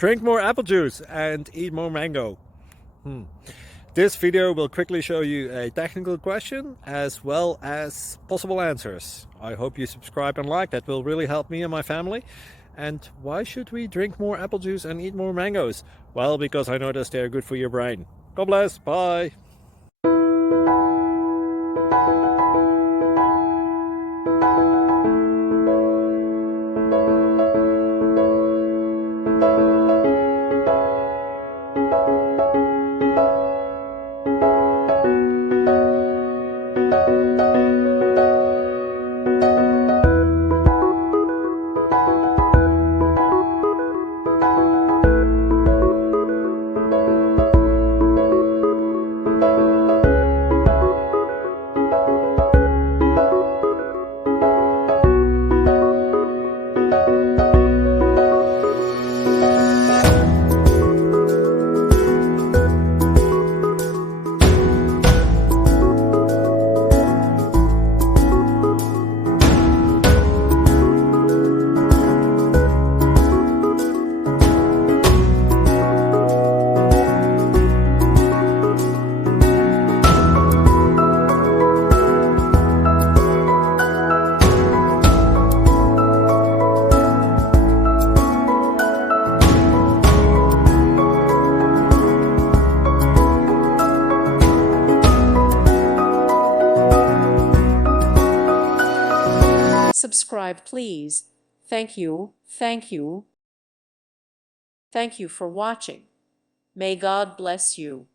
Drink more apple juice and eat more mango. This video will quickly show you a technical question as well as possible answers. I hope you subscribe and like, that will really help me and my family. And why should we drink more apple juice and eat more mangoes? Well, because I noticed they're good for your brain. God bless, bye! Subscribe, please. Thank you, thank you. Thank you for watching. May God bless you.